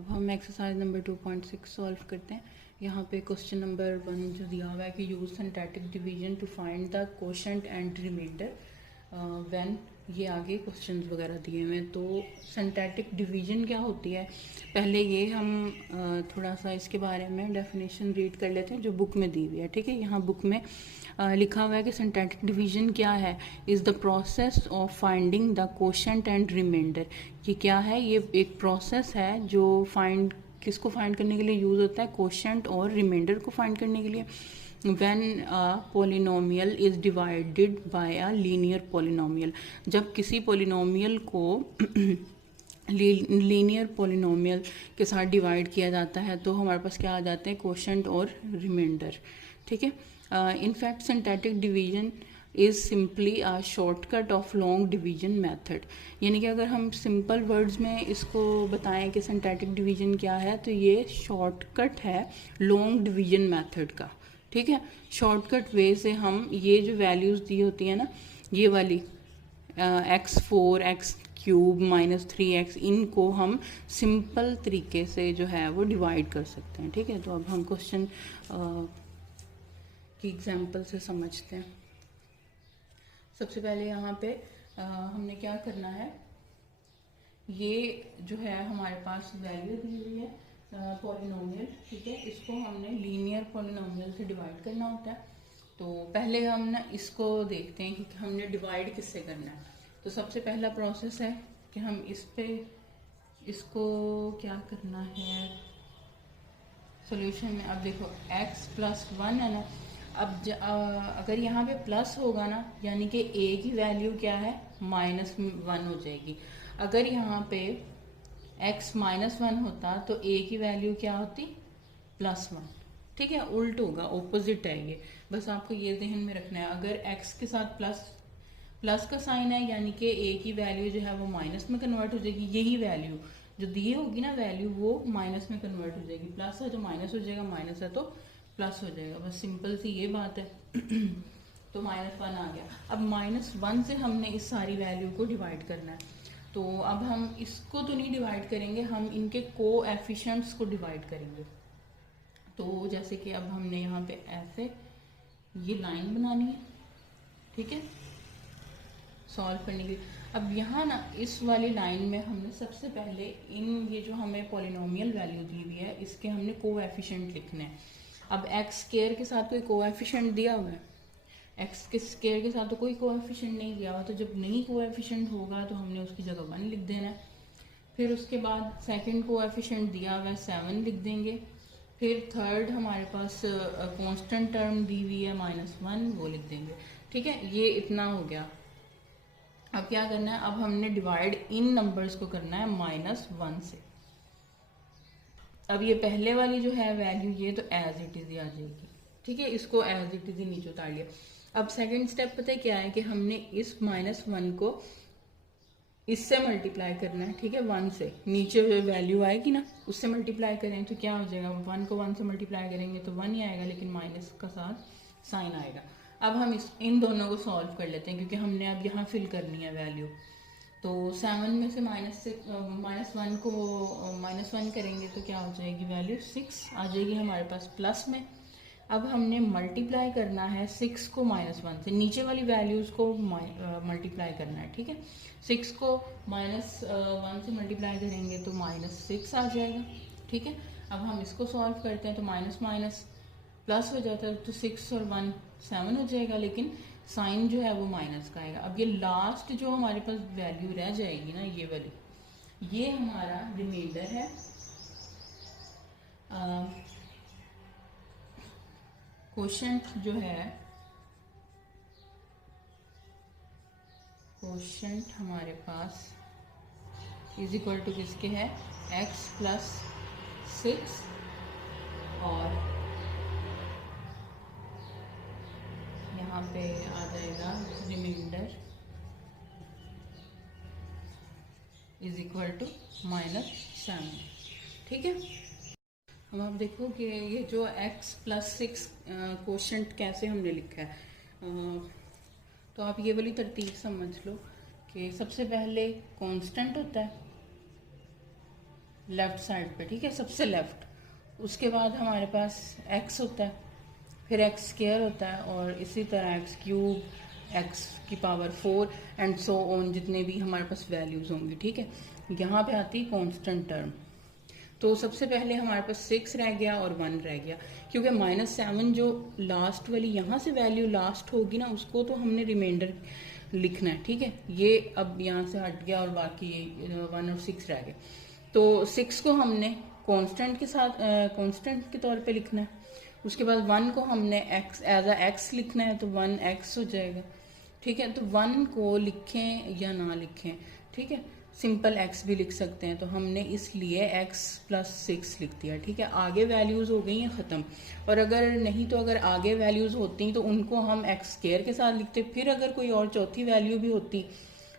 अब हम exercise number 2.6 solve करते हैं। यहाँ पे क्वेश्चन नंबर 1 जो दिया हुआ है कि use synthetic division to find the quotient and remainder when, ये आगे क्वेश्चंस वगैरह दिए हुए हैं। तो सिंथेटिक डिवीजन क्या होती है, पहले ये हम थोड़ा सा इसके बारे में डेफिनेशन रीड कर लेते हैं जो बुक में दी हुई है। ठीक है, यहाँ बुक में लिखा हुआ है कि सिंथेटिक डिवीजन क्या है, is the process of finding the quotient and remainder. ये क्या है, ये एक प्रोसेस है जो किसको फाइंड करने के लिए यूज़ होता है, क्वोशंट और रिमाइंडर को फाइंड करने के लिए। when a polynomial is divided by a linear polynomial, जब किसी पोलिनोमियल को लीनियर पोलिनोमियल के साथ डिवाइड किया जाता है तो हमारे पास क्या आ जाते हैं, क्वोशंट और रिमाइंडर। ठीक है, in fact synthetic division is simply a shortcut of long division method. यानी कि अगर हम सिंपल वर्ड्स में इसको बताएं कि सिंथेटिक डिवीजन क्या है, तो ये शॉर्टकट है लॉन्ग डिवीजन मेथड का। ठीक है, शॉर्टकट वे से हम ये जो वैल्यूज़ दी होती है ना, ये वाली x4 x³ -3x, इनको हम सिंपल तरीके से जो है वो डिवाइड कर सकते हैं। ठीक है, तो अब हम क्वेश्चन की एग्जांपल से समझते हैं। सबसे पहले यहाँ पे हमने क्या करना है, ये जो है हमारे पास वैल्यू दी हुई है पॉलिनोमियल। ठीक है, इसको हमने लीनियर पॉलिनोमियल से डिवाइड करना होता है। तो पहले हम ना इसको देखते हैं कि हमने डिवाइड किससे करना है। तो सबसे पहला प्रोसेस है कि हम इसको क्या करना है सोल्यूशन में। अब देखो x+1 है ना, अब अगर यहाँ पे प्लस होगा ना, यानी कि a की वैल्यू क्या है, -1 हो जाएगी। अगर यहाँ पे x -1 होता तो a की वैल्यू क्या होती, +1। ठीक है, उल्ट होगा, ऑपोजिट है ये, बस आपको ये ध्यान में रखना है। अगर x के साथ प्लस का साइन है, यानी कि a की वैल्यू जो है वो माइनस में कन्वर्ट हो जाएगी। यही वैल्यू जो दी होगी ना वैल्यू, वो माइनस में कन्वर्ट हो जाएगी। प्लस है तो माइनस हो जाएगा, माइनस है तो प्लस हो जाएगा, बस सिंपल सी ये बात है। तो -1 आ गया। अब -1 से हमने इस सारी वैल्यू को डिवाइड करना है। तो अब हम इसको तो नहीं डिवाइड करेंगे, हम इनके कोएफिशिएंट्स को डिवाइड करेंगे। तो जैसे कि अब हमने यहाँ पे ऐसे ये लाइन बनानी है। ठीक है, सॉल्व करने के लिए। अब यहाँ ना इस वाली लाइन में हमने सबसे पहले ये जो हमें पॉलिनोमियल वैल्यू दी हुई है, इसके हमने कोएफिशिएंट लिखने हैं। अब x² के साथ कोई कोएफिशिएंट दिया हुआ है, x² के साथ तो कोई कोएफिशिएंट नहीं दिया हुआ, तो जब नहीं कोएफिशिएंट होगा तो हमने उसकी जगह 1 लिख देना है। फिर उसके बाद सेकंड कोएफिशिएंट दिया हुआ है 7 लिख देंगे। फिर थर्ड हमारे पास कांस्टेंट टर्म दी हुई है -1, वो लिख देंगे। ठीक है, ये इतना हो गया। अब क्या करना है, अब हमने डिवाइड इन नंबर्स को करना है -1 से। अब ये पहले वाली जो है वैल्यू, ये तो एज इट इज ही आ जाएगी। ठीक है, इसको एज इट इज ही नीचे उतार लिया। अब सेकंड स्टेप पता है क्या है, कि हमने इस -1 को इससे मल्टीप्लाई करना है। ठीक है, 1 से नीचे जो वैल्यू आएगी ना, उससे मल्टीप्लाई करें तो क्या हो जाएगा, 1 को 1 से मल्टीप्लाई करेंगे तो 1 ही आएगा, लेकिन माइनस का साथ साइन आएगा। अब हम इन दोनों को सॉल्व कर लेते हैं, क्योंकि हमने अब यहाँ फिल करनी है वैल्यू। तो 7 में से -1 को -1 करेंगे तो क्या हो जाएगी वैल्यू, 6 आ जाएगी हमारे पास प्लस में। अब हमने मल्टीप्लाई करना है 6 को -1 से, नीचे वाली वैल्यूज़ को मल्टीप्लाई करना है। ठीक है, 6 को -1 से मल्टीप्लाई करेंगे तो -6 आ जाएगा। ठीक है, अब हम इसको सॉल्व करते हैं तो माइनस प्लस हो जाता है, तो 6 और 1 7 हो जाएगा, लेकिन साइन जो है वो माइनस का आएगा। अब ये लास्ट जो हमारे पास वैल्यू रह जाएगी ना, ये वाली, ये हमारा रिमाइंडर है। क्वोशंट जो है, क्वोशंट हमारे पास इज इक्वल टू किसके है, x+6 और यहाँ पे आ जाएगा रिमाइंडर इज इक्वल टू -7। ठीक है, अब आप देखो कि ये जो x+6 क्वोशंट कैसे हमने लिखा है। तो आप ये वाली तरतीब समझ लो कि सबसे पहले कांस्टेंट होता है, लेफ्ट साइड पे, ठीक है, सबसे लेफ्ट। उसके बाद हमारे पास x होता है, फिर x स्क्वायर होता है, और इसी तरह x क्यूब, x की पावर 4 एंड सो ऑन, जितने भी हमारे पास वैल्यूज़ होंगी, ठीक है। यहाँ पे आती है कांस्टेंट टर्म। तो सबसे पहले हमारे पास 6 रह गया और 1 रह गया, क्योंकि -7 जो लास्ट वाली यहाँ से वैल्यू लास्ट होगी ना, उसको तो हमने रिमाइंडर लिखना है, ठीक है। ये अब यहाँ से हट गया और बाकी 1 और 6 रह गए। तो 6 को हमने कांस्टेंट के साथ कांस्टेंट के तौर पे लिखना है। उसके बाद 1 को हमने x एज अ x लिखना है, तो 1x हो जाएगा, ठीक है। तो 1 को लिखें या ना लिखें, ठीक है, सिंपल x भी लिख सकते हैं, तो हमने इसलिए x + 6 लिख दिया, ठीक है। आगे वैल्यूज़ हो गई हैं ख़त्म। और अगर नहीं तो अगर आगे वैल्यूज़ होती तो उनको हम x स्क्वायर के साथ लिखते। फिर अगर कोई और चौथी वैल्यू भी होती,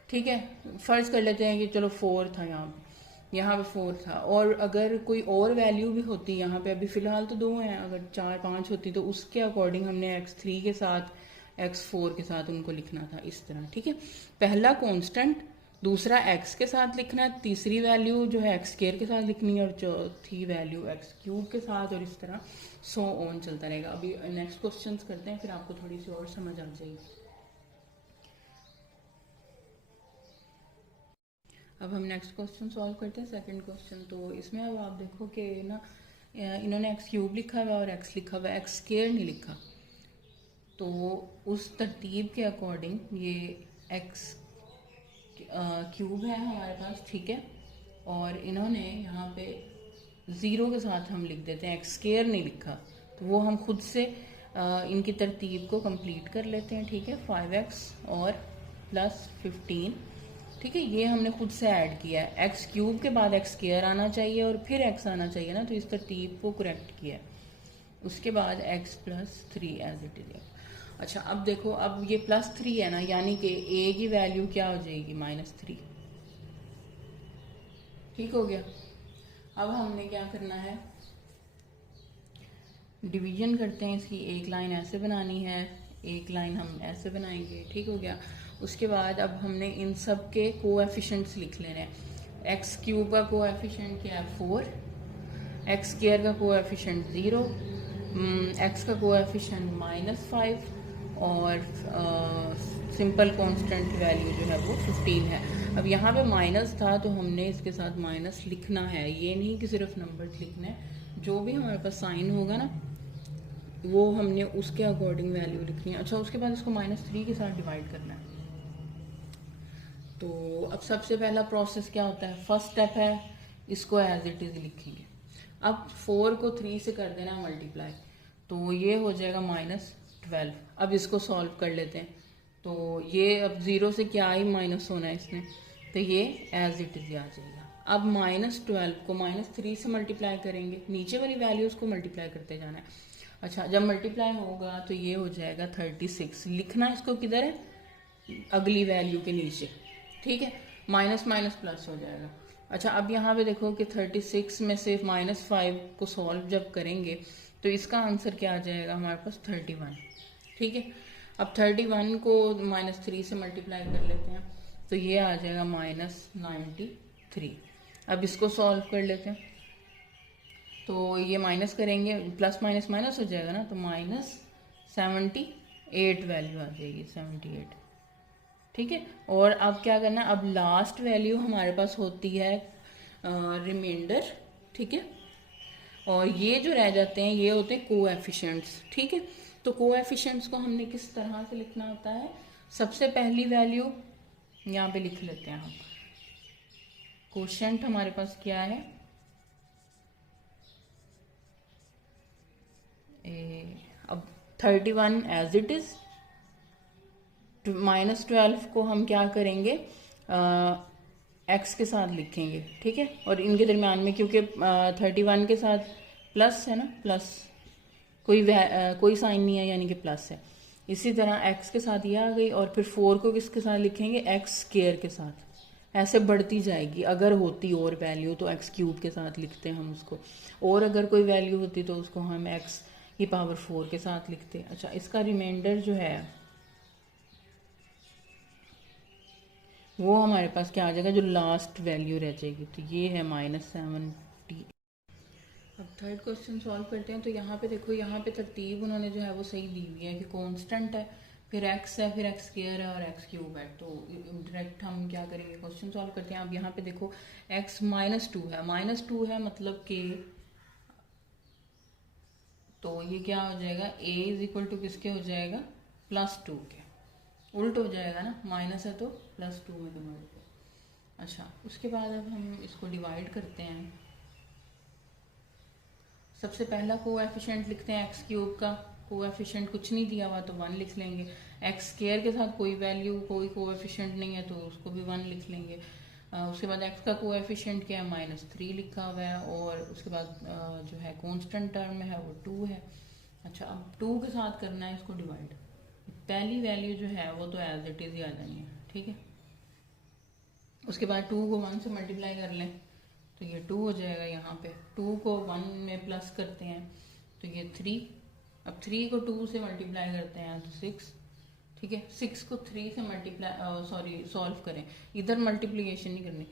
ठीक है, फ़र्ज़ कर लेते हैं कि चलो 4 था यहाँ पे 4 था, और अगर कोई और वैल्यू भी होती यहाँ पे, अभी फ़िलहाल तो 2 हैं, अगर 4 5 होती तो उसके अकॉर्डिंग हमने x3 के साथ x4 के साथ उनको लिखना था, इस तरह, ठीक है। पहला कांस्टेंट, दूसरा x के साथ लिखना है, तीसरी वैल्यू जो है x स्क्वायर के साथ लिखनी है, और चौथी वैल्यू x क्यूब के साथ, और इस तरह सो ऑन चलता रहेगा। अभी नेक्स्ट क्वेश्चन करते हैं, फिर आपको थोड़ी सी और समझ आ जाएगी। अब हम नेक्स्ट क्वेश्चन सॉल्व करते हैं, सेकंड क्वेश्चन। तो इसमें अब आप देखो कि ना, इन्होंने x क्यूब लिखा हुआ है और x लिखा हुआ है, x स्क्वायर नहीं लिखा। तो उस तरतीब के अकॉर्डिंग ये x क्यूब है हमारे पास, ठीक है, और इन्होंने यहाँ पे 0 के साथ हम लिख देते हैं, x स्क्वायर नहीं लिखा, तो वो हम खुद से इनकी तरतीब को कंप्लीट कर लेते हैं, ठीक है। 5x और +15, ठीक है, ये हमने खुद से ऐड किया है। x क्यूब के बाद x स्क्वायर आना चाहिए और फिर x आना चाहिए ना, तो इस तरतीब को करेक्ट किया है। उसके बाद x + 3 एज इट इज। अच्छा, अब देखो, अब ये +3 है ना, यानी कि a की वैल्यू क्या हो जाएगी, -3, ठीक हो गया। अब हमने क्या करना है, डिवीजन करते हैं इसकी। एक लाइन ऐसे बनानी है, एक लाइन हम ऐसे बनाएंगे, ठीक हो गया। उसके बाद अब हमने इन सब के कोएफिशिएंट्स लिख लेने हैं। x क्यूब का कोएफिशिएंट क्या है, 4, x स्क्वायर का कोएफिशिएंट 0, x का कोएफिशिएंट -5, और सिंपल कांस्टेंट वैल्यू जो है वो 15 है। अब यहाँ पे माइनस था तो हमने इसके साथ माइनस लिखना है, ये नहीं कि सिर्फ नंबर लिखने हैं। जो भी हमारे पास साइन होगा ना, वो हमने उसके अकॉर्डिंग वैल्यू लिखनी है। अच्छा, उसके बाद इसको -3 के साथ डिवाइड करना है। तो अब सबसे पहला प्रोसेस क्या होता है, फर्स्ट स्टेप है, इसको एज इट इज लिखेंगे। अब 4 को 3 से कर देना मल्टीप्लाई, तो ये हो जाएगा -12। अब इसको सॉल्व कर लेते हैं। तो ये अब 0 से क्या ही माइनस होना है इसमें, तो ये एज इट इज आ जाएगा। अब -12 को -3 से मल्टीप्लाई करेंगे, नीचे वाली वैल्यूज को मल्टीप्लाई करते जाना है। अच्छा, जब मल्टीप्लाई होगा तो ये हो जाएगा 36। लिखना इसको किधर है, अगली वैल्यू के नीचे, ठीक है, माइनस माइनस प्लस हो जाएगा। अच्छा, अब यहाँ पे देखो कि 36 में से -5 को सॉल्व जब करेंगे तो इसका आंसर क्या आ जाएगा हमारे पास, 31, ठीक है। अब 31 को -3 से मल्टीप्लाई कर लेते हैं, तो ये आ जाएगा -93। अब इसको सॉल्व कर लेते हैं, तो ये माइनस करेंगे, प्लस माइनस माइनस हो जाएगा ना, तो -78 वैल्यू आ जाएगी, 78, ठीक है। और अब क्या करना, अब लास्ट वैल्यू हमारे पास होती है रिमाइंडर, ठीक है, और ये जो रह जाते हैं ये होते हैं कोएफिशिएंट्स, ठीक है। तो कोएफिशिएंट्स को हमने किस तरह से लिखना होता है, सबसे पहली वैल्यू यहाँ पे लिख लेते हैं हम। कोशेंट हमारे पास क्या है, अब 31 एज इट इज, -12 को हम क्या करेंगे, x के साथ लिखेंगे, ठीक है। और इनके दरमियान में क्योंकि 31 के साथ प्लस है ना, प्लस कोई साइन नहीं है, यानी कि प्लस है। इसी तरह x के साथ ये आ गई, और फिर 4 को किसके साथ लिखेंगे, x स्क्वायर के साथ। ऐसे बढ़ती जाएगी, अगर होती और वैल्यू तो x क्यूब के साथ लिखते हैं हम उसको, और अगर कोई वैल्यू होती तो उसको हम x की पावर 4 के साथ लिखते। अच्छा, इसका रिमाइंडर जो है वो हमारे पास क्या आ जाएगा, जो लास्ट वैल्यू रह जाएगी, तो ये है -70। अब थर्ड क्वेश्चन सॉल्व करते हैं। तो यहाँ पे देखो, यहाँ पे तरतीब उन्होंने जो है वो सही दी हुई है कि कांस्टेंट है, फिर x है, फिर x स्क्वायर है और x क्यूब है। तो डायरेक्ट हम क्या करेंगे, क्वेश्चन सॉल्व करते हैं। अब यहाँ पे देखो x -2 है, -2 है मतलब कि, तो ये क्या हो जाएगा, a इज इक्वल टू किसके हो जाएगा, +2 के। उल्ट हो जाएगा ना, माइनस है तो +2 में कन्वर्ट हो। अच्छा, उसके बाद अब हम इसको डिवाइड करते हैं। सबसे पहला कोएफिशिएंट लिखते हैं एक्स क्यूब का। कोएफिशिएंट कुछ नहीं दिया हुआ तो 1 लिख लेंगे। एक्स स्क्वायर के साथ कोई वैल्यू, कोई कोएफिशिएंट नहीं है तो उसको भी 1 लिख लेंगे। उसके बाद एक्स का कोएफिशिएंट क्या है, -3 लिखा हुआ है। और उसके बाद जो है कांस्टेंट टर्म है वो 2 है। अच्छा, अब 2 के साथ करना है इसको डिवाइड। पहली वैल्यू जो है वो तो एज इट इज ही आ जानी है, ठीक है। उसके बाद 2 को 1 से मल्टीप्लाई कर लें तो ये 2 हो जाएगा। यहाँ पे 2 को 1 में प्लस करते हैं तो ये 3। अब 3 को 2 से मल्टीप्लाई करते हैं तो 6, ठीक है। 6 को 3 से मल्टीप्लाई सॉल्व करें, इधर मल्टीप्लिकेशन नहीं करनी,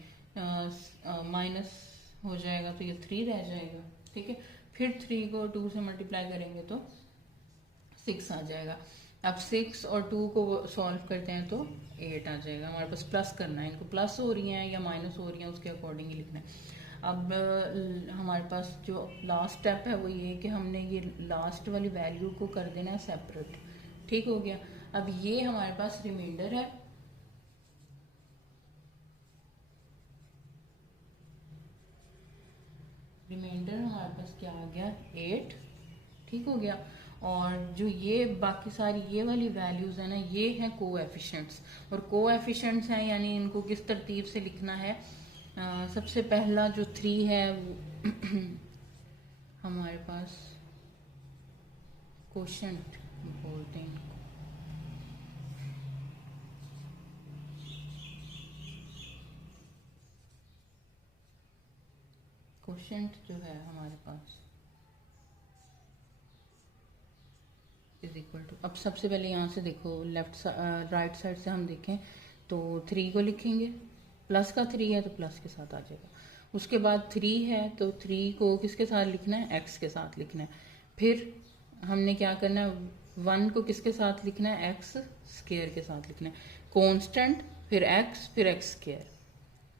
माइनस हो जाएगा तो ये 3 रह जाएगा, ठीक है। फिर 3 को 2 से मल्टीप्लाई करेंगे तो 6 आ जाएगा। अब 6 और 2 को सॉल्व करते हैं तो 8 आ जाएगा। हमारे पास प्लस करना है, इनको प्लस हो रही हैं या माइनस हो रही हैं उसके अकॉर्डिंग ही लिखना है। अब हमारे पास जो लास्ट स्टेप है वो ये कि हमने ये लास्ट वाली वैल्यू को कर देना है सेपरेट, ठीक हो गया। अब ये हमारे पास रिमाइंडर है, रिमाइंडर हमारे पास क्या आ गया, 8, ठीक हो गया। और जो ये बाकी सारी ये वाली वैल्यूज है ना, ये हैं कोएफिशिएंट्स। और कोएफिशिएंट्स हैं यानी इनको किस तरतीब से लिखना है। सबसे पहला जो 3 है हमारे पास कोशेंट बोलते हैं, कोशेंट जो है हमारे पास इज इक्वल टू, अब सबसे पहले यहाँ से देखो राइट साइड से हम देखें तो 3 को लिखेंगे, प्लस का 3 है तो प्लस के साथ आ जाएगा। उसके बाद 3 है तो 3 को किसके साथ लिखना है, एक्स के साथ लिखना है। फिर हमने क्या करना है, 1 को किसके साथ लिखना है, एक्स स्क्वायर के साथ लिखना है। कांस्टेंट, फिर एक्स, फिर एक्स स्क्वायर,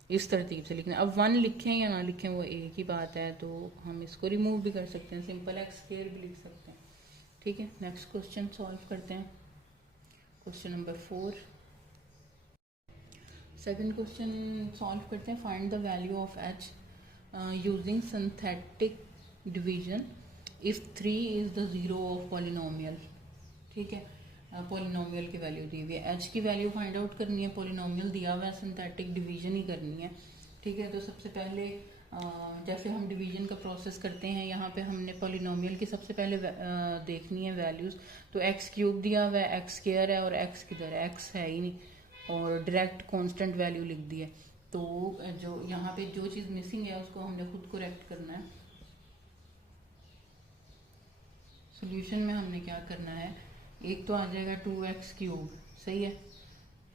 इस तरतीब से लिखना है। अब 1 लिखें या ना लिखें वो एक ही बात है, तो हम इसको रिमूव भी कर सकते हैं, सिंपल एक्स स्क्वायर भी लिख सकते हैं, ठीक है। नेक्स्ट क्वेश्चन सॉल्व करते हैं, question number 4। Second question solve करते हैं। Find the value of H using synthetic division if 3 is the zero of polynomial, ठीक है। पॉलिनोमियल की वैल्यू दी हुई है, एच की वैल्यू फाइंड आउट करनी है, पॉलिनोमियल दिया हुआ है, सिंथेटिक डिवीजन ही करनी है, ठीक है। तो सबसे पहले जैसे हम डिवीजन का प्रोसेस करते हैं, यहाँ पे हमने पॉलिनोमियल की सबसे पहले देखनी है वैल्यूज। तो एक्स क्यूब दिया हुआ है, एक्स स्क्वायर है और एक्स किधर है, एक्स है ही नहीं, और डायरेक्ट कांस्टेंट वैल्यू लिख दी है। तो जो यहाँ पे जो चीज़ मिसिंग है उसको हमने खुद करेक्ट करना है। सॉल्यूशन में हमने क्या करना है, एक तो आ जाएगा 2x क्यूब, सही है।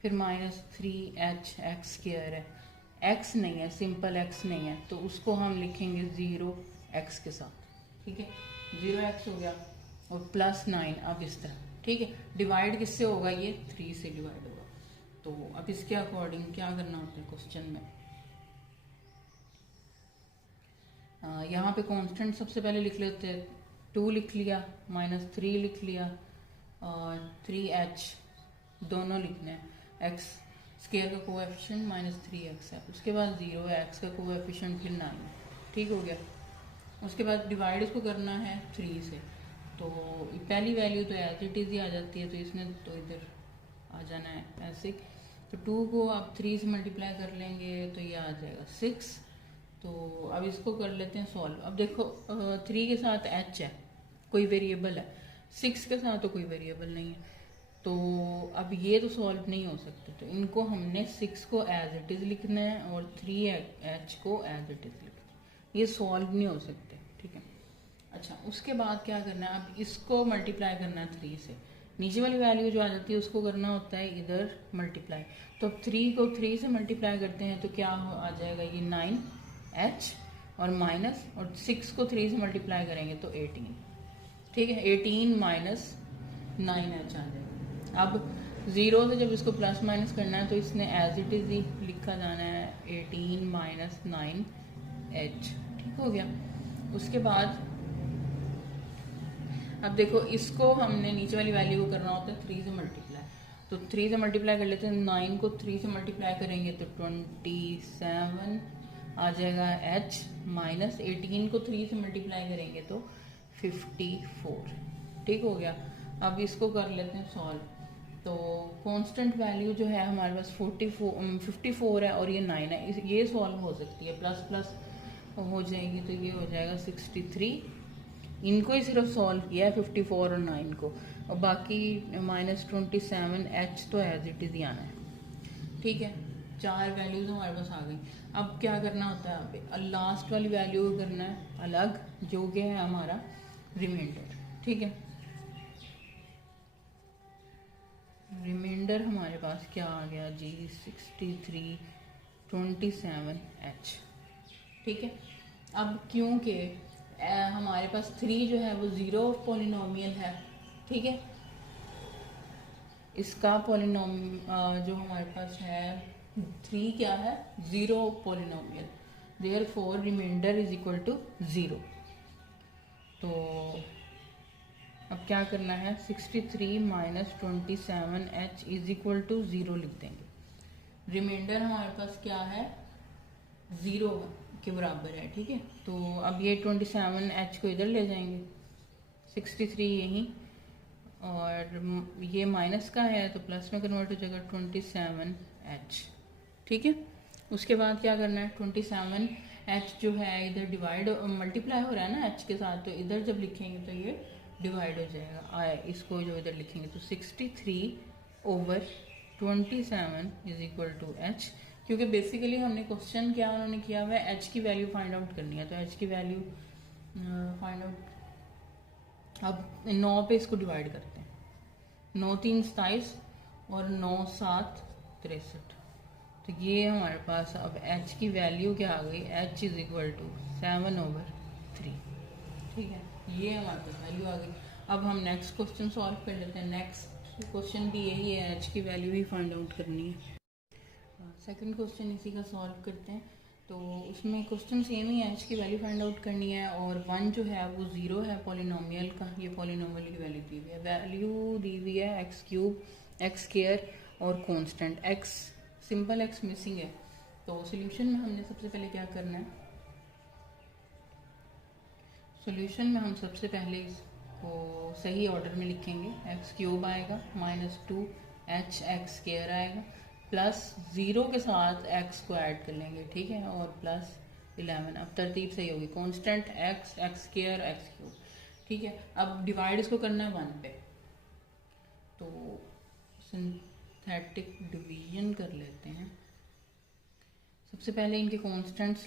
फिर -3h एक्स स्क्वायर है, x नहीं है, सिंपल x नहीं है, तो उसको हम लिखेंगे 0x के साथ, ठीक है। 0x हो गया और +9 अब इस तरह, ठीक है। डिवाइड किससे होगा, ये 3 से डिवाइड होगा। तो अब इसके अकॉर्डिंग क्या करना होता है क्वेश्चन में, यहाँ पे कांस्टेंट सबसे पहले लिख लेते हैं, 2 लिख लिया, -3 लिख लिया और 3h दोनों लिखने हैं। x स्क्वायर का कोएफिशिएंट -3x है, उसके बाद 0 है, x का कोएफिशिएंट फिर 9, ठीक हो गया। उसके बाद डिवाइड इसको करना है 3 से, तो पहली वैल्यू तो एज इट इज ही आ जाती है, तो इसने तो इधर आ जाना है ऐसे। तो 2 को आप 3 से मल्टीप्लाई कर लेंगे तो ये आ जाएगा 6। तो अब इसको कर लेते हैं सॉल्व। अब देखो 3 के साथ h है, कोई वेरिएबल है, 6 के साथ तो कोई वेरिएबल नहीं है, तो अब ये तो सॉल्व नहीं हो सकते। तो इनको हमने 6 को एज इट इज लिखना है और 3h को एज इट इज लिखना है, ये सॉल्व नहीं हो सकते, ठीक है। अच्छा, उसके बाद क्या करना है, अब इसको मल्टीप्लाई करना है 3 से, नीचे वाली वैल्यू जो आ जाती है उसको करना होता है इधर मल्टीप्लाई। तो अब 3 को 3 से मल्टीप्लाई करते हैं तो क्या आ जाएगा, ये 9h और माइनस, और 6 को 3 से मल्टीप्लाई करेंगे तो 18, ठीक है, 18 माइनस 9h आ जाएगा। अब 0 से जब इसको प्लस माइनस करना है तो इसने एज इट इज़ ही लिखा जाना है 18 माइनस 9h, ठीक हो गया। उसके बाद अब देखो इसको हमने नीचे वाली वैल्यू को करना होता है 3 से मल्टीप्लाई, तो 3 से मल्टीप्लाई कर लेते हैं। 9 को 3 से मल्टीप्लाई करेंगे तो 27 आ जाएगा h, माइनस 18 को 3 से मल्टीप्लाई करेंगे तो 54, ठीक हो गया। अब इसको कर लेते हैं सॉल्व। तो कांस्टेंट वैल्यू जो है हमारे पास 54 है और ये 9 है, ये सॉल्व हो सकती है, प्लस प्लस हो जाएगी तो ये हो जाएगा 63। इनको ही सिर्फ सॉल्व किया है 54 और 9 को, और बाकी -27h तो एज इट इज़ ही आना है, ठीक है। 4 वैल्यूज हमारे पास आ गई। अब क्या करना होता है, यहाँ पे लास्ट वाली वैल्यू को करना है अलग, जो कि है हमारा रिमाइंडर, ठीक है। रिमाइंडर हमारे पास क्या आ गया जी, 63 27h, ठीक है। अब क्योंकि हमारे पास 3 जो है वो 0 पॉलिनोमियल है, ठीक है, इसका पॉलिनोमियल जो हमारे पास है 3 क्या है, 0 polynomial, therefore remainder is equal to 0। तो अब क्या करना है, 63 minus 27h is equal to 0 लिख देंगे। रिमाइंडर हमारे पास क्या है, 0 के बराबर है, ठीक है। तो अब ये 27h को इधर ले जाएंगे, 63 यहीं, और ये माइनस का है तो प्लस में कन्वर्ट हो जाएगा 27h, ठीक है। उसके बाद क्या करना है, 27h जो है इधर डिवाइड मल्टीप्लाई हो रहा है ना h के साथ, तो इधर जब लिखेंगे तो ये डिवाइड हो जाएगा, इसको जो इधर लिखेंगे तो 63/27 इज इक्वल टू h, क्योंकि बेसिकली हमने क्वेश्चन क्या उन्होंने किया हुआ है, h की वैल्यू फाइंड आउट करनी है, तो h की वैल्यू फाइंड आउट। अब 9 पे इसको डिवाइड करते हैं, 9 3 27 और 9 7 63, तो ये हमारे पास अब h की वैल्यू क्या आ गई, h इज इक्वल टू 7/3, ठीक है, ये हमारे पास वैल्यू आ गई। अब हम नेक्स्ट क्वेश्चन सॉल्व कर लेते हैं। नेक्स्ट क्वेश्चन भी यही है, h की वैल्यू ही फाइंड आउट करनी है। सेकंड क्वेश्चन इसी का सॉल्व करते हैं। तो उसमें क्वेश्चन सेम ही है, h की वैल्यू फाइंड आउट करनी है, और 1 जो है वो 0 है पॉलिनोमियल का, ये पॉलिनोमियल की वैल्यू दी हुई है, वैल्यू दी हुई है x³ x² और constant x, simple x missing है। तो सोल्यूशन में हमने सबसे पहले क्या करना है, सोल्यूशन में हम सबसे पहले इसको सही ऑर्डर में लिखेंगे, x³ आएगा, -2h x² आएगा, प्लस 0 के साथ x को ऐड कर लेंगे, ठीक है, और प्लस 11। अब तरतीब सही होगी, कांस्टेंट x x² x³, ठीक है। अब डिवाइड इसको करना है 1 पे, तो सिंथेटिक डिवीजन कर लेते हैं। सबसे पहले इनके कॉन्स्टेंट्स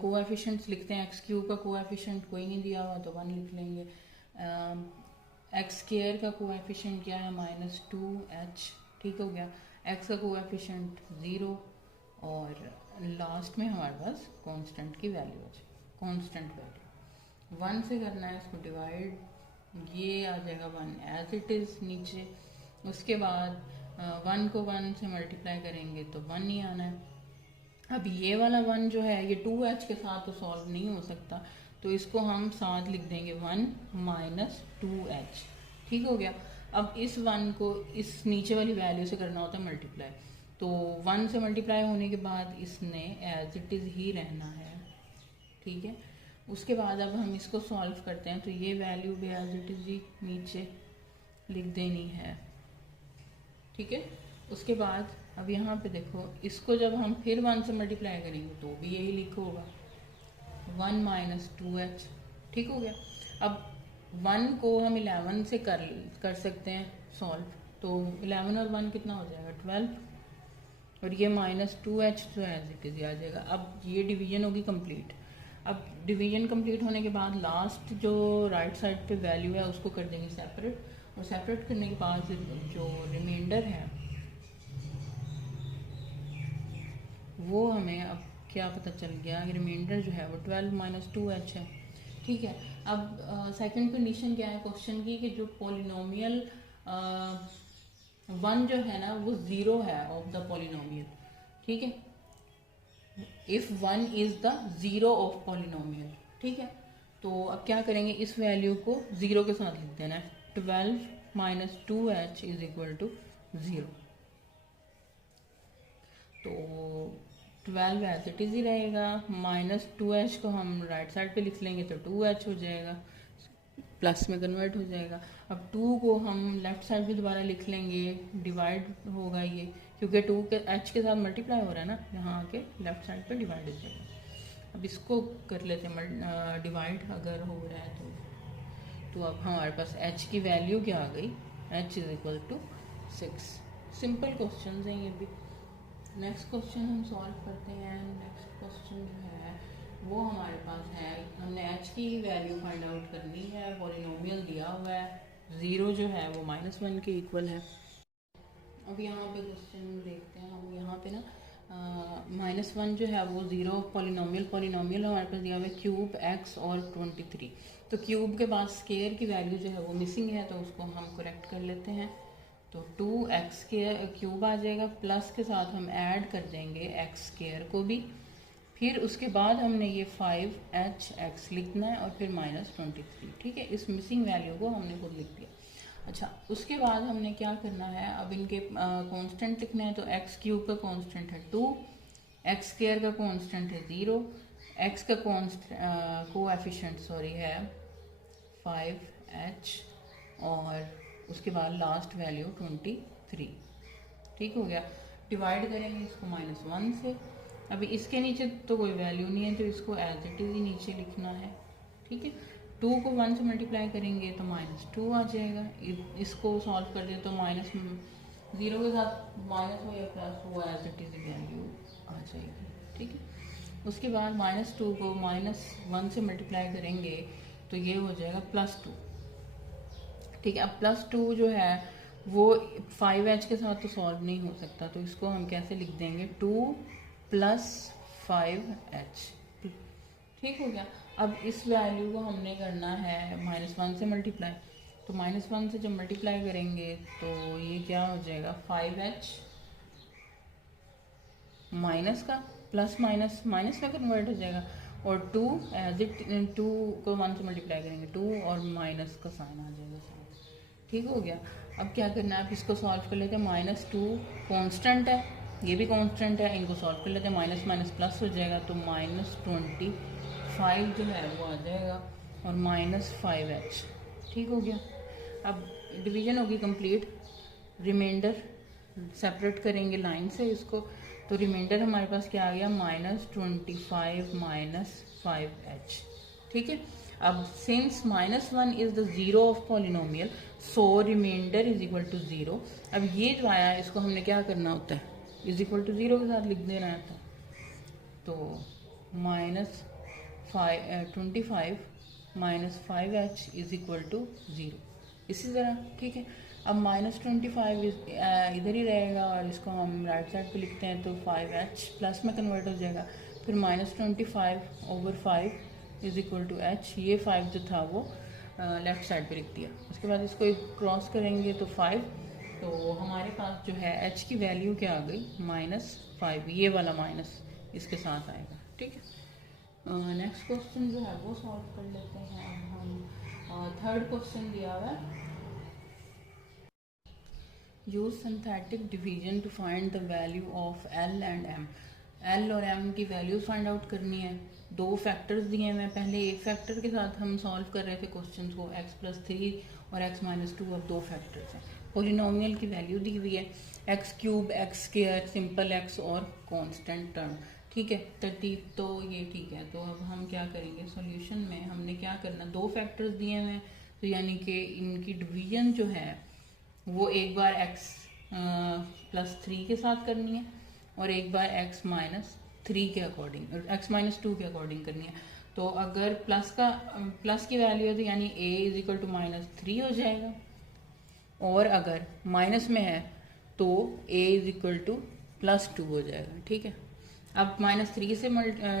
कोएफिशिएंट्स लिखते हैं। x³ का कोएफिशिएंट कोई नहीं दिया हुआ तो 1 लिख लेंगे। x² का कोएफिशिएंट क्या है, -2h, ठीक हो गया। x का कोएफिशिएंट 0, और लास्ट में हमारे पास कांस्टेंट की वैल्यू है, कांस्टेंट वैल्यू 1 से करना है इसको डिवाइड, ये आ जाएगा 1 एज इट इज़ नीचे। उसके बाद 1 को 1 से मल्टीप्लाई करेंगे तो 1 ही आना है। अब ये वाला 1 जो है ये 2h के साथ तो सॉल्व नहीं हो सकता, तो इसको हम साथ लिख देंगे 1 - 2h, ठीक हो गया। अब इस 1 को इस नीचे वाली वैल्यू से करना होता है मल्टीप्लाई, तो 1 से मल्टीप्लाई होने के बाद इसने एज इट इज़ ही रहना है, ठीक है। उसके बाद अब हम इसको सॉल्व करते हैं, तो ये वैल्यू भी एज इट इज़ ही नीचे लिख देनी है, ठीक है। उसके बाद अब यहाँ पे देखो, इसको जब हम फिर 1 से मल्टीप्लाई करेंगे तो भी यही लिखो होगा, 1 - 2h, ठीक हो गया। अब 1 को हम 11 से कर सकते हैं सॉल्व, तो 11 और 1 कितना हो जाएगा, 12, और ये -2h तो एज इट इज़ आ जाएगा। अब ये डिवीजन होगी कंप्लीट। अब डिवीजन कंप्लीट होने के बाद लास्ट जो राइट साइड पे वैल्यू है उसको कर देंगे सेपरेट, और सेपरेट करने के बाद जो रिमाइंडर है वो हमें अब क्या पता चल गया कि रिमाइंडर जो है वो 12 माइनस 2h है। ठीक है, अब सेकंड कंडीशन क्या है क्वेश्चन की कि जो पॉलिनोमियल 1 जो है ना वो 0 है ऑफ द पॉलिनोमियल। ठीक है, if 1 is the 0 of polynomial. ठीक है, तो अब क्या करेंगे, इस वैल्यू को 0 के साथ लिख देना है। 12 minus 2h is equal to 0। तो 12 एज इट इज ही रहेगा, माइनस 2h को हम राइट साइड पे लिख लेंगे तो 2h हो जाएगा, प्लस में कन्वर्ट हो जाएगा। अब 2 को हम लेफ्ट साइड पे दोबारा लिख लेंगे, डिवाइड होगा ये, क्योंकि 2 के h के साथ मल्टीप्लाई हो रहा है ना, यहाँ आके लेफ्ट साइड पे डिवाइड हो जाएगा। अब इसको कर लेते हैं डिवाइड अगर हो रहा है तो अब हमारे पास h की वैल्यू क्या आ गई, h is equal to 6। Simple question हैं ये भी। नेक्स्ट क्वेश्चन हम सॉल्व करते हैं। नेक्स्ट क्वेश्चन जो है वो हमारे पास है, हमने h की वैल्यू फाइंड आउट करनी है। पॉलिनोमियल दिया हुआ है, 0 जो है वो -1 के इक्वल है। अब यहाँ पे क्वेश्चन देखते हैं हम, यहाँ पे ना -1 जो है वो 0 पॉलिनोमियल हमारे पास दिया हुआ है क्यूब x और 23। तो क्यूब के पास स्केयर की वैल्यू जो है वो मिसिंग है, तो उसको हम करेक्ट कर लेते हैं। तो 2x क्यूब आ जाएगा, प्लस के साथ हम ऐड कर देंगे x स्केयर को भी, फिर उसके बाद हमने ये 5hx लिखना है और फिर -23। ठीक है, इस मिसिंग वैल्यू को हमने खुद लिख दिया। अच्छा, उसके बाद हमने क्या करना है, अब इनके कांस्टेंट लिखने हैं। तो x क्यूब का कांस्टेंट है 2, x स्क्वायर का कांस्टेंट है 0, x का कोएफिशिएंट है 5h और उसके बाद लास्ट वैल्यू 23। ठीक हो गया, डिवाइड करेंगे इसको -1 से। अभी इसके नीचे तो कोई वैल्यू नहीं है, तो इसको एज इट इज ही नीचे लिखना है। ठीक है, 2 को 1 से मल्टीप्लाई करेंगे तो -2 आ जाएगा। इसको सॉल्व कर दें तो -0 के साथ माइनस हो या प्लस हो, एज इट इज वैल्यू आ जाएगी। ठीक है, उसके बाद -2 को -1 से मल्टीप्लाई करेंगे तो ये हो जाएगा +2। ठीक है, अब +2 जो है वो 5h के साथ तो सॉल्व नहीं हो सकता, तो इसको हम कैसे लिख देंगे, 2 + 5h। ठीक हो गया। अब इस वैल्यू को हमने करना है -1 से मल्टीप्लाई। तो -1 से जब मल्टीप्लाई करेंगे तो ये क्या हो जाएगा, 5h माइनस का प्लस माइनस माइनस में कन्वर्ट हो जाएगा, और 2 एज इट 2 को 1 से मल्टीप्लाई करेंगे 2 और माइनस का साइन आ जाएगा। ठीक हो गया। अब क्या करना है, आप इसको सॉल्व कर लेते हैं। -2 कांस्टेंट है, ये भी कांस्टेंट है, इनको सॉल्व कर लेते हैं। माइनस माइनस प्लस हो जाएगा, तो -25 जो है वो आ जाएगा और -5h। ठीक हो गया। अब डिवीजन होगी कंप्लीट, रिमाइंडर सेपरेट करेंगे लाइन से इसको, तो रिमाइंडर हमारे पास क्या आ गया, -25 - 5h। ठीक है, अब since -1 is the 0 of polynomial, so remainder is equal to 0। अब ये जो आया है इसको हमने क्या करना होता है, इज इक्वल टू 0 के साथ लिख देना होता है। तो -25 - 5h इज इक्वल टू 0, इसी तरह। ठीक है, अब -25 इधर ही रहेगा और इसको हम राइट साइड पे लिखते हैं, तो 5h प्लस में कन्वर्ट हो जाएगा। फिर -25/5 इज इक्वल टू h, ये 5 जो था वो लेफ्ट साइड पे लिख दिया। उसके बाद इसको क्रॉस करेंगे तो 5, तो हमारे पास जो है h की वैल्यू क्या आ गई, -5। ये वाला माइनस इसके साथ आएगा। ठीक है, नेक्स्ट क्वेश्चन जो है वो सॉल्व कर लेते हैं। अब हम थर्ड क्वेश्चन दिया हुआ है, use synthetic division to find the value of L and M। L और M की वैल्यूज फाइंड आउट करनी है। 2 फैक्टर्स दिए हैं, पहले एक फैक्टर के साथ हम सॉल्व कर रहे थे क्वेश्चन को, x+3 और x-2। अब 2 फैक्टर्स हैं, पॉलिनोमियल की वैल्यू दी हुई है, x³ x² सिंपल x और कांस्टेंट टर्म। ठीक है, तरतीब तो ये ठीक है। तो अब हम क्या करेंगे, सॉल्यूशन में हमने क्या करना, 2 फैक्टर्स दिए हुए हैं, तो यानी कि इनकी डिवीजन जो है वो एक बार x+3 के साथ करनी है और एक बार x-3 के अकॉर्डिंग, x-2 के अकॉर्डिंग करनी है। तो अगर प्लस की वैल्यू है तो यानी a = -3 हो जाएगा, और अगर माइनस में है तो a इज इक्वल टू +2 हो जाएगा। ठीक है, अब -3 से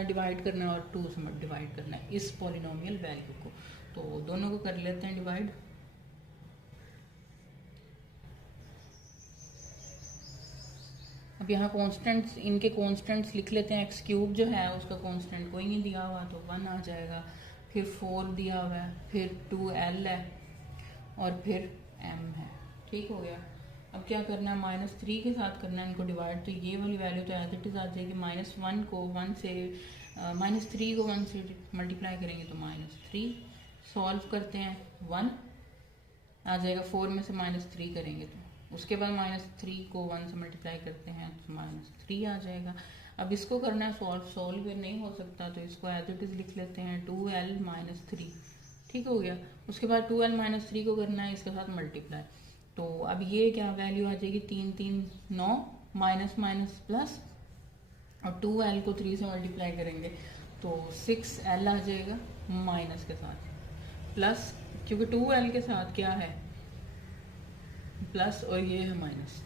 डिवाइड करना है और 2 से डिवाइड करना है इस पॉलिनोमियल वैल्यू को। तो दोनों को कर लेते हैं डिवाइड। अब यहाँ कॉन्स्टेंट्स, इनके कॉन्स्टेंट्स लिख लेते हैं। x³ जो है उसका कॉन्स्टेंट कोई नहीं दिया हुआ तो 1 आ जाएगा, फिर 4 दिया हुआ है, फिर 2l है और फिर m है। ठीक हो गया। अब क्या करना है, -3 के साथ करना है इनको डिवाइड। तो ये वाली वैल्यू तो एज इट इज आ जाएगी। -1 को 1 से -3 को 1 से मल्टीप्लाई करेंगे तो -3, सॉल्व करते हैं 1 आ जाएगा। 4 में से -3 करेंगे तो उसके बाद -3 को 1 से मल्टीप्लाई करते हैं तो -3 आ जाएगा। अब इसको करना है सॉल्व नहीं हो सकता तो इसको एज इट इज लिख लेते हैं 2l - 3। ठीक हो गया। उसके बाद 2l - 3 को करना है इसके साथ मल्टीप्लाई। तो अब ये क्या वैल्यू आ जाएगी, 3 3 9 माइनस माइनस प्लस, और 2l को 3 से मल्टीप्लाई करेंगे तो 6l आ जाएगा माइनस के साथ प्लस, क्योंकि 2l के साथ क्या है प्लस और ये है माइनस।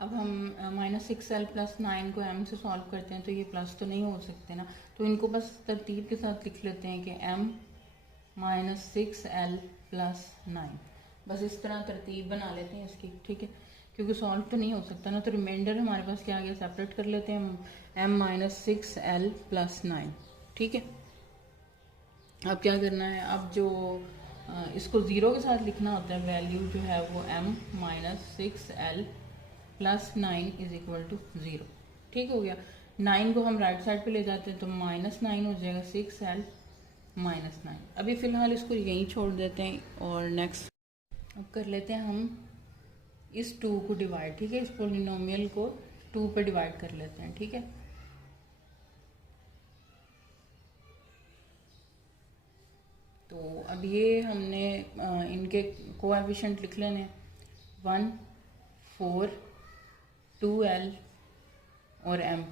अब हम -6l + 9 को m से सॉल्व करते हैं तो ये प्लस तो नहीं हो सकते ना, तो इनको बस तरतीब के साथ लिख लेते हैं कि m -6l + 9। बस इस तरह तरतीब बना लेते हैं इसकी। ठीक है, क्योंकि सॉल्व तो नहीं हो सकता ना, तो रिमाइंडर हमारे पास क्या आ गया, सेपरेट कर लेते हैं m -6l + 9। ठीक है, अब क्या करना है, अब जो इसको ज़ीरो के साथ लिखना होता है, वैल्यू जो है वो m -6l + 9 is equal to 0। ठीक हो गया। 9 को हम राइट साइड पे ले जाते हैं तो -9 हो जाएगा, 6l - 9। अभी फ़िलहाल इसको यहीं छोड़ देते हैं और नेक्स्ट अब कर लेते हैं हम इस 2 को डिवाइड। ठीक है, इस पोलिनोमियल को 2 पे डिवाइड कर लेते हैं। ठीक है, तो अब ये हमने इनके कोएफिशिएंट लिख लेने, 1 4 2l और m,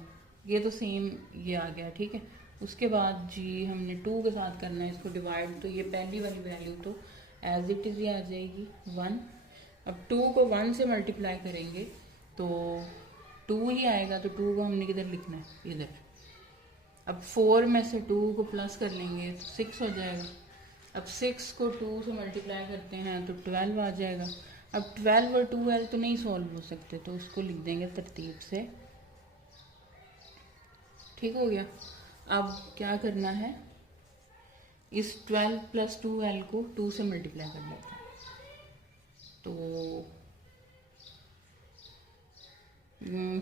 ये तो सेम ये आ गया। ठीक है, उसके बाद जी हमने 2 के साथ करना है इसको डिवाइड। तो ये पहली वाली वैल्यू तो एज इट इज़ ही आ जाएगी 1। अब 2 को 1 से मल्टीप्लाई करेंगे तो 2 ही आएगा, तो 2 को हमने किधर लिखना है, इधर। अब 4 में से 2 को प्लस कर लेंगे तो 6 हो जाएगा। अब 6 को 2 से मल्टीप्लाई करते हैं तो 12 आ जाएगा। अब 12 और 2l तो नहीं सॉल्व हो सकते तो उसको लिख देंगे तरतीब से। ठीक हो गया। अब क्या करना है, इस 12 + 2l को 2 से मल्टीप्लाई कर लेते हैं। तो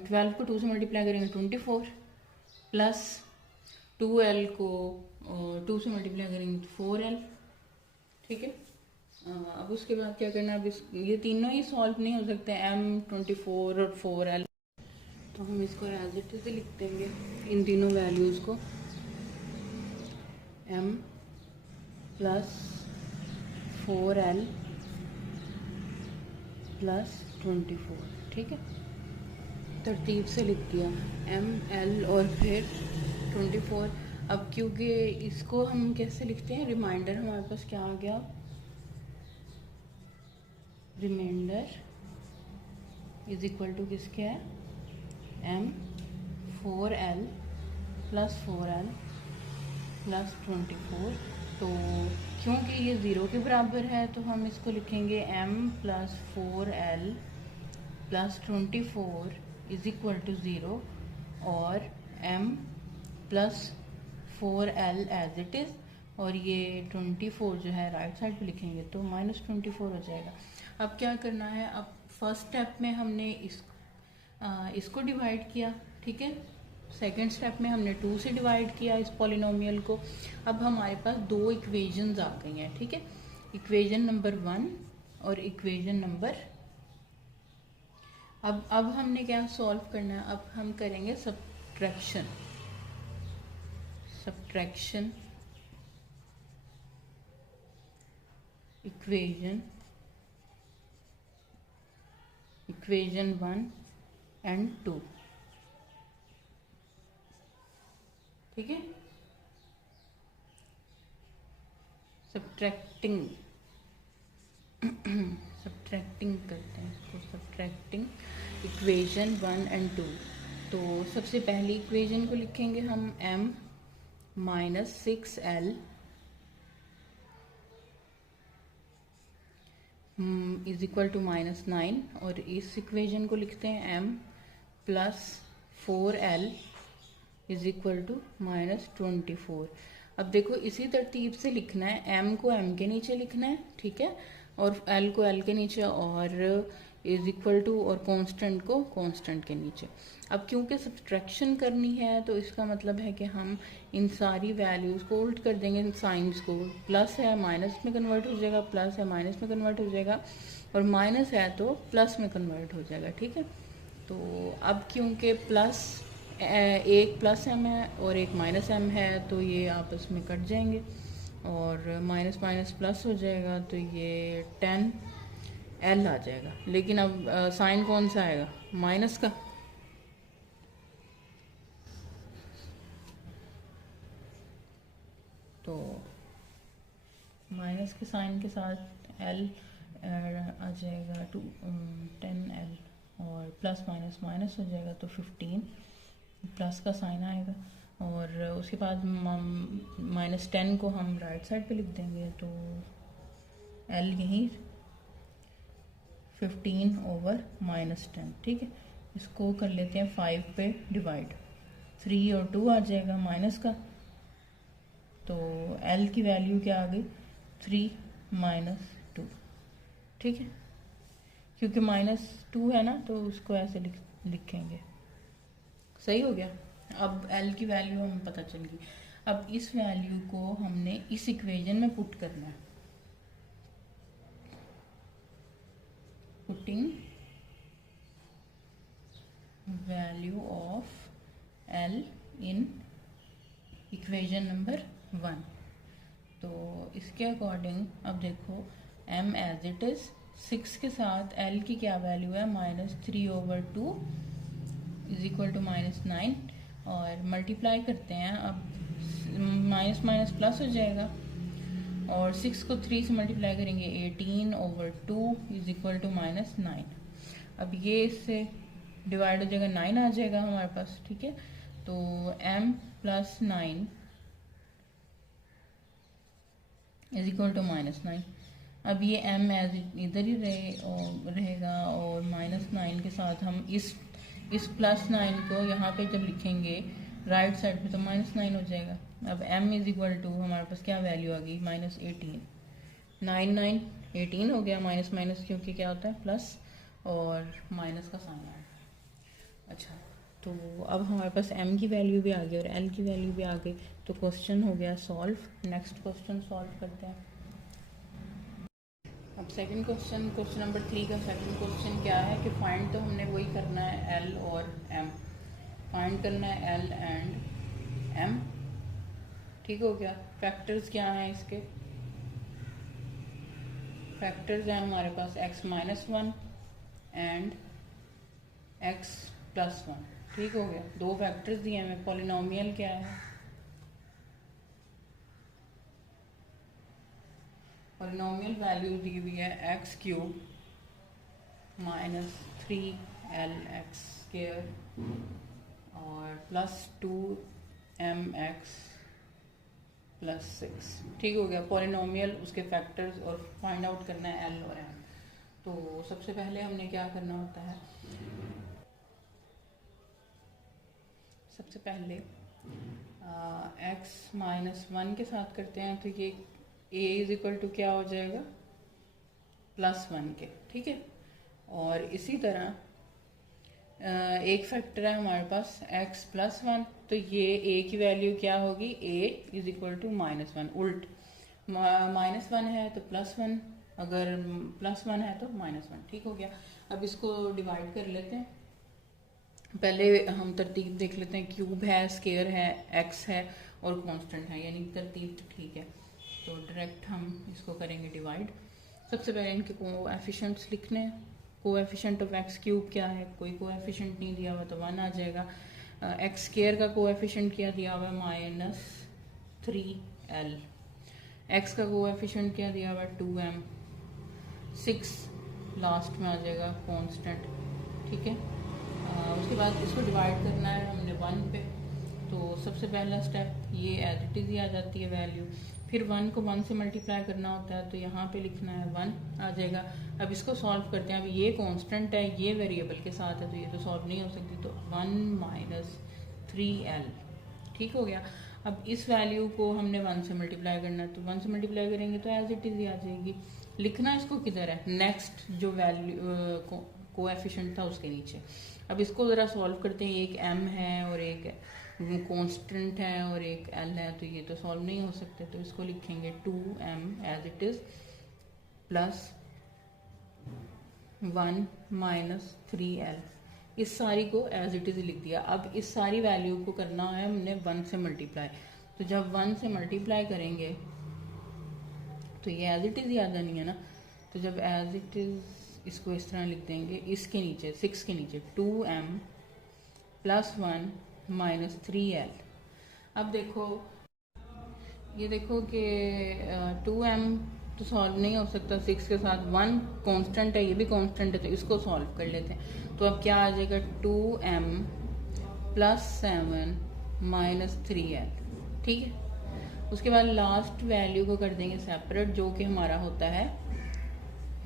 12 को 2 से मल्टीप्लाई करेंगे 24, प्लस 2l को 2 से मल्टीप्लाई करेंगे तो 4l। ठीक है, अब उसके बाद क्या करना है, अब ये तीनों ही सॉल्व नहीं हो सकते, m 24 और 4l, तो हम इसको एज इट इज लिख देंगे इन तीनों वैल्यूज़ को, m + 4l + 24। ठीक है, तरतीब से लिख दिया m l और फिर 24। अब क्योंकि इसको हम कैसे लिखते हैं, रिमाइंडर हमारे पास क्या आ गया, रिमाइंडर इज इक्वल टू किसके है, m 4l + 4l + 24। तो क्योंकि ये 0 के बराबर है तो हम इसको लिखेंगे m + 4l + 24 is equal to 0, और m + 4l as it is, और ये 24 जो है राइट साइड पे लिखेंगे तो -24 हो जाएगा। अब क्या करना है, अब फर्स्ट स्टेप में हमने इसको डिवाइड किया। ठीक है, सेकेंड स्टेप में हमने 2 से डिवाइड किया इस पॉलिनोमियल को। अब हमारे पास 2 इक्वेशंस आ गई हैं। ठीक है, इक्वेशन नंबर 1 और इक्वेशन नंबर, अब हमने क्या सॉल्व करना है, अब हम करेंगे सब्ट्रैक्शन इक्वेशन 1 एंड 2। ठीक है, सब्ट्रैक्टिंग सब्ट्रैक्टिंग करते हैं इसको, सब्ट्रैक्टिंग इक्वेशन 1 एंड 2। तो सबसे पहली इक्वेशन को लिखेंगे हम m minus 6l is equal to -9, और इस इक्वेशन को लिखते हैं m plus 4l is equal to -24। अब देखो इसी तरतीब से लिखना है, m को m के नीचे लिखना है, ठीक है, और l को l के नीचे, और इज इक्वल टू और कांस्टेंट को कांस्टेंट के नीचे। अब क्योंकि सब्सट्रैक्शन करनी है तो इसका मतलब है कि हम इन सारी वैल्यूज़ को उल्ट कर देंगे, साइंस को, प्लस है माइनस में कन्वर्ट हो जाएगा, प्लस है माइनस में कन्वर्ट हो जाएगा, और माइनस है तो प्लस में कन्वर्ट हो जाएगा, ठीक है। तो अब क्योंकि प्लस एक प्लस m है और एक माइनस m है तो ये आपस में कट जाएंगे और माइनस माइनस प्लस हो जाएगा, तो ये 10l आ जाएगा। लेकिन अब साइन कौन सा आएगा? माइनस का। तो माइनस के साइन के साथ l आ जाएगा 10l, और प्लस माइनस माइनस हो जाएगा तो 15 प्लस का साइन आएगा, और उसके बाद -10 को हम राइट साइड पे लिख देंगे, तो l यहीं 15/-10, ठीक है। इसको कर लेते हैं 5 पे डिवाइड, 3 और 2 आ जाएगा माइनस का, तो l की वैल्यू क्या आ गई? 3 - 2, ठीक है। क्योंकि -2 है ना तो उसको ऐसे लिखेंगे। सही हो गया। अब l की वैल्यू हमें पता चल गई। अब इस वैल्यू को हमने इस इक्वेशन में पुट करना है। Putting value of l in equation number 1। तो इसके अकॉर्डिंग अब देखो m एज इट इज, 6 के साथ l की क्या वैल्यू है? -3/2 इज इक्वल टू -9, और मल्टीप्लाई करते हैं। अब माइनस माइनस प्लस हो जाएगा, और 6 को 3 से मल्टीप्लाई करेंगे 18/2 इज इक्वल टू -9। अब ये इससे डिवाइड हो जाएगा, 9 आ जाएगा हमारे पास, ठीक है। तो m + 9 इज इक्वल टू -9। अब ये m एज इधर ही रहेगा, और -9 के साथ हम इस +9 को यहाँ पे जब लिखेंगे राइट साइड पे तो -9 हो जाएगा। अब m इज इक्वल टू हमारे पास क्या वैल्यू आ गई? -18। 9 9 18 हो गया, माइनस माइनस क्योंकि क्या होता है प्लस, और माइनस का साइन आया। अच्छा, तो अब हमारे पास m की वैल्यू भी आ गई और l की वैल्यू भी आ गई, तो क्वेश्चन हो गया सॉल्व। नेक्स्ट क्वेश्चन सॉल्व करते हैं। अब सेकंड क्वेश्चन नंबर 3 का सेकंड क्वेश्चन क्या है कि फाइंड, तो हमने वही करना है l और m, फाइंड करना है l एंड m, ठीक हो गया। फैक्टर्स क्या हैं इसके? फैक्टर्स हैं हमारे पास x-1 एंड x+1, ठीक हो गया। दो फैक्टर्स दिए हमें। पॉलिनोमियल क्या है? पॉलिनोमियल वैल्यू दी हुई है x³ -3lx² और +2mx+6, ठीक हो गया। पॉलिनोमियल, उसके फैक्टर्स, और फाइंड आउट करना है l और m। तो सबसे पहले हमने क्या करना होता है? सबसे पहले x-1 के साथ करते हैं, तो ये a इज इक्वल टू क्या हो जाएगा? +1 के, ठीक है। और इसी तरह एक फैक्टर है हमारे पास x+1, तो ये a की वैल्यू क्या होगी? a इज इक्वल टू -1, उल्ट, -1 है तो +1, अगर +1 है तो -1, ठीक हो गया। अब इसको डिवाइड कर लेते हैं। पहले हम तरतीब देख लेते हैं। क्यूब है, स्केयर है, x है और कांस्टेंट है, यानी तरतीब तो ठीक है। तो डायरेक्ट हम इसको करेंगे डिवाइड। सबसे पहले इनके कोएफिशिएंट्स लिखने हैं। कोएफिशिएंट ऑफ x³ क्या है? कोई कोएफिशिएंट नहीं दिया हुआ तो 1 आ जाएगा। x² का कोएफिशिएंट क्या दिया हुआ है? -3l। x का कोएफिशिएंट क्या दिया हुआ है? 2m। 6 लास्ट में आ जाएगा कांस्टेंट, ठीक है। उसके बाद इसको डिवाइड करना है हमने 1 पे, तो सबसे पहला स्टेप ये एज इट इज़ ही आ जाती है वैल्यू। फिर 1 को 1 से मल्टीप्लाई करना होता है, तो यहाँ पे लिखना है 1 आ जाएगा। अब इसको सॉल्व करते हैं। अब ये कांस्टेंट है, ये वेरिएबल के साथ है, तो ये तो सॉल्व नहीं हो सकती, तो 1 माइनस 3l, ठीक हो गया। अब इस वैल्यू को हमने 1 से मल्टीप्लाई करना है, तो 1 से मल्टीप्लाई करेंगे तो एज इट इज़ ही आ जाएगी। लिखना इसको किधर है, नेक्स्ट जो वैल्यू कोएफिशिएंट था उसके नीचे। अब इसको ज़रा सॉल्व करते हैं। एक m है और एक कांस्टेंट है और एक l है, तो ये तो सॉल्व नहीं हो सकते, तो इसको लिखेंगे 2m as it is plus 1 minus 3l। इस सारी को एज इट इज़ लिख दिया। अब इस सारी वैल्यू को करना है हमने 1 से मल्टीप्लाई, तो जब 1 से मल्टीप्लाई करेंगे तो ये एज इट इज़ ही आ जानी है ना। तो जब एज इट इज़ इसको इस तरह लिख देंगे, इसके नीचे 6 के नीचे 2m प्लस 1 माइनस 3l। अब देखो, ये देखो कि 2m तो सॉल्व नहीं हो सकता 6 के साथ, 1 कांस्टेंट है, ये भी कांस्टेंट है, तो इसको सॉल्व कर लेते हैं। तो अब क्या आ जाएगा, 2m प्लस 7 माइनस 3l, ठीक है। उसके बाद लास्ट वैल्यू को कर देंगे सेपरेट, जो कि हमारा होता है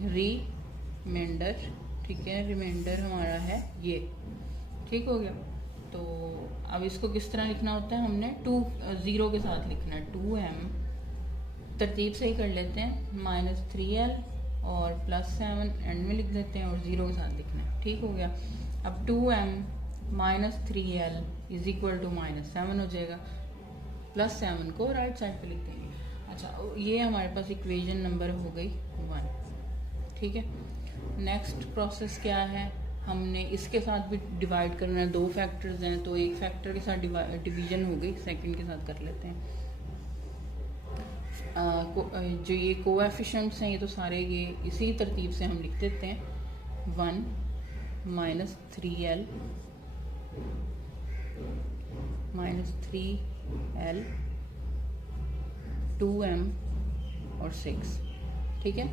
रिमाइंडर, ठीक है। रिमाइंडर हमारा है ये, ठीक हो गया। तो अब इसको किस तरह लिखना होता है, हमने 0 के साथ लिखना है। 2m तरतीब से ही कर लेते हैं, माइनस 3l और प्लस 7 एंड में लिख देते हैं और 0 के साथ लिखना है, ठीक हो गया। अब 2m minus 3l is equal to minus 7 हो जाएगा। प्लस 7 को राइट साइड पे लिख देंगे। अच्छा, ये हमारे पास इक्वेशन नंबर हो गई 1, ठीक है। नेक्स्ट प्रोसेस क्या है, हमने इसके साथ भी डिवाइड करना है। 2 फैक्टर्स हैं, तो एक फैक्टर के साथ डिवीजन हो गई, सेकंड के साथ कर लेते हैं। जो ये कोएफिशिएंट्स हैं, ये तो सारे ये इसी तरतीब से हम लिख देते हैं। 1 minus 3l minus 3l 2m और 6, ठीक है।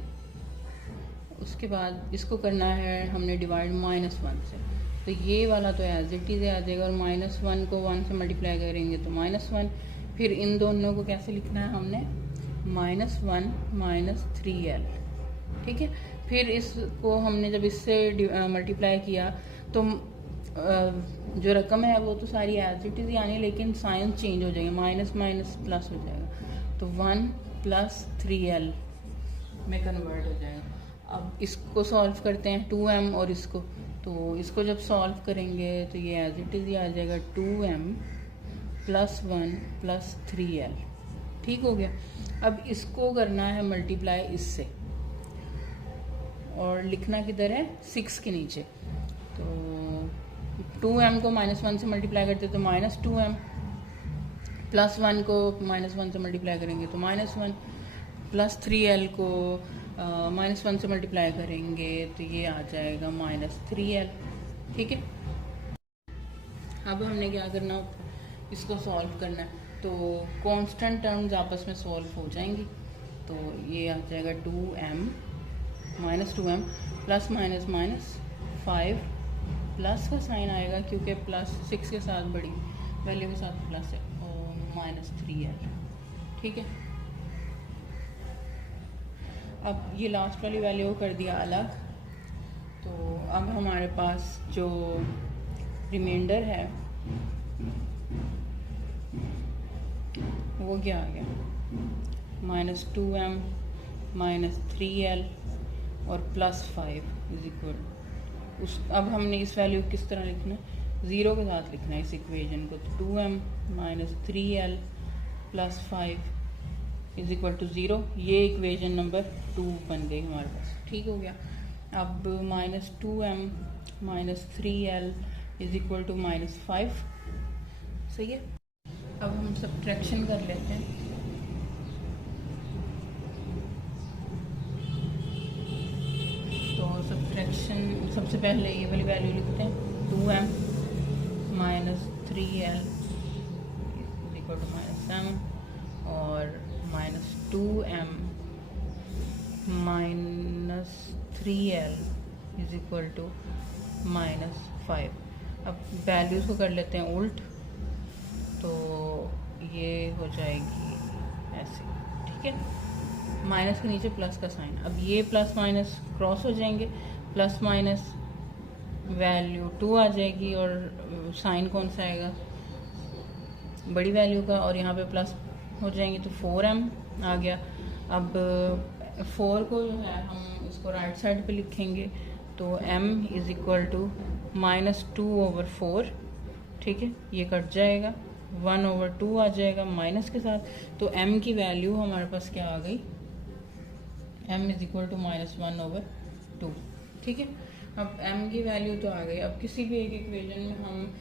उसके बाद इसको करना है हमने डिवाइड -1 से, तो ये वाला तो एज इट इज़ आ जाएगा, और -1 को 1 से मल्टीप्लाई करेंगे तो -1। फिर इन दोनों को कैसे लिखना है हमने, -1 माइनस 3l, ठीक है। फिर इसको हमने जब इससे मल्टीप्लाई किया तो जो रकम है वो तो सारी एज इट इज़ ही आनी, लेकिन साइन चेंज हो जाएगा, माइनस माइनस प्लस हो जाएगा, तो 1 प्लस 3l में कन्वर्ट हो जाएगा। अब इसको सॉल्व करते हैं 2m और इसको, तो इसको जब सॉल्व करेंगे तो ये एज इट इज़ ही आ जाएगा 2m प्लस 1 प्लस 3l, ठीक हो गया। अब इसको करना है मल्टीप्लाई इससे, और लिखना किधर है, 6 के नीचे। तो 2m को -1 से मल्टीप्लाई करते तो -2m, प्लस 1 को -1 से मल्टीप्लाई करेंगे तो -1, प्लस 3l को -1 से मल्टीप्लाई करेंगे तो ये आ जाएगा -3l, ठीक है। अब हमने क्या करना होता है, इसको सॉल्व करना है, तो कांस्टेंट टर्म्स आपस में सॉल्व हो जाएंगी। तो ये आ जाएगा 2m -2m plus minus minus 5 plus का साइन आएगा क्योंकि प्लस 6 के साथ बड़ी वैल्यू के साथ प्लस है, और -3l, ठीक है। अब ये लास्ट वाली वैल्यू को कर दिया अलग, तो अब हमारे पास जो रिमाइंडर है वो क्या आ गया, -2m -3l और +5 इज इक्वल उस। अब हमने इस वैल्यू को किस तरह लिखना है, 0 के साथ लिखना है इस इक्वेशन को, तो 2m -3l +5 is equal to 0। ये इक्वेशन नंबर 2 बन गई हमारे पास, ठीक हो गया। अब -2m -3l is equal to -5, सही है। अब हम सब्ट्रैक्शन कर लेते हैं। तो सब्ट्रैक्शन सबसे पहले ये वाली वैल्यू लिखते हैं, 2m -3l is equal to -7 और -2m -3l is equal to -5। अब वैल्यूज़ को कर लेते हैं उल्ट, तो ये हो जाएगी ऐसे, ठीक है। माइनस के नीचे प्लस का साइन, अब ये प्लस माइनस क्रॉस हो जाएंगे, प्लस माइनस वैल्यू 2 आ जाएगी और साइन कौन सा आएगा, बड़ी वैल्यू का, और यहाँ पे प्लस हो जाएंगे तो 4m आ गया। अब 4 को जो है हम इसको राइट साइड पे लिखेंगे, तो m इज़ इक्वल टू -2/4, ठीक है, ये कट जाएगा, 1/2 आ जाएगा माइनस के साथ, तो m की वैल्यू हमारे पास क्या आ गई, m इज़ इक्वल टू -1/2, ठीक है। अब m की वैल्यू तो आ गई। अब किसी भी एक इक्वेशन में हम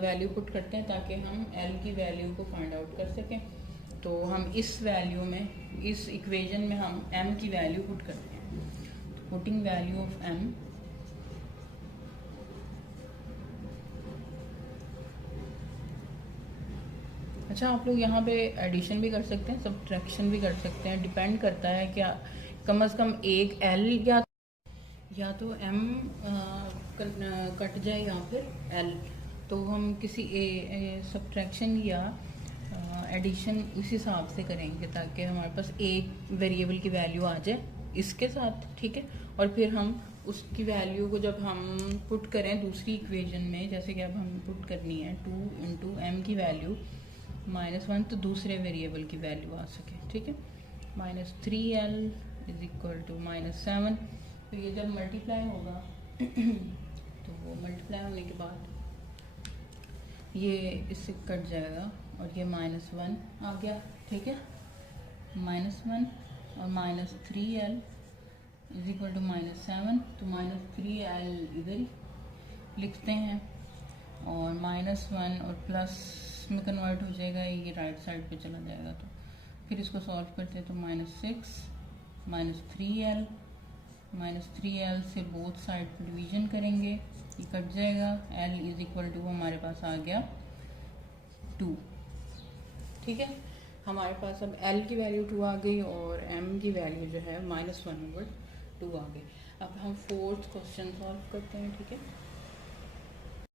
वैल्यू पुट करते हैं ताकि हम l की वैल्यू को फाइंड आउट कर सकें, तो हम इस वैल्यू में, इस इक्वेशन में हम m की वैल्यू पुट करते हैं, तो पुटिंग वैल्यू ऑफ m, अच्छा आप लोग यहाँ पे एडिशन भी कर सकते हैं, सब्ट्रैक्शन भी कर सकते हैं, डिपेंड करता है क्या कम से कम एक l या तो m कट जाए या फिर l, तो हम किसी सब्ट्रैक्शन या एडिशन उस हिसाब से करेंगे ताकि हमारे पास एक वेरिएबल की वैल्यू आ जाए इसके साथ, ठीक है। और फिर हम उसकी वैल्यू को जब हम पुट करें दूसरी इक्वेशन में, जैसे कि अब हम पुट करनी है 2 इंटू एम की वैल्यू -1, तो दूसरे वेरिएबल की वैल्यू आ सके, ठीक है। -3l इज इक्वल टू -7, तो ये जब मल्टीप्लाई होगा तो वो मल्टीप्लाई होने के बाद ये इससे कट जाएगा और ये -1 आ गया, ठीक है, -1 और -3l इज इक्वल टू -7, तो -3l इधर लिखते हैं और -1 और प्लस में कन्वर्ट हो जाएगा, ये राइट साइड पे चला जाएगा, तो फिर इसको सॉल्व करते हैं, तो -6 -3l से बोथ साइड पर डिवीजन करेंगे, ये कट जाएगा, l इज इक्वल टू हमारे पास आ गया 2, ठीक है। हमारे पास अब l की वैल्यू 2 आ गई और m की वैल्यू जो है -1/2 आ गई। अब हम 4th क्वेश्चन सॉल्व करते हैं, ठीक है।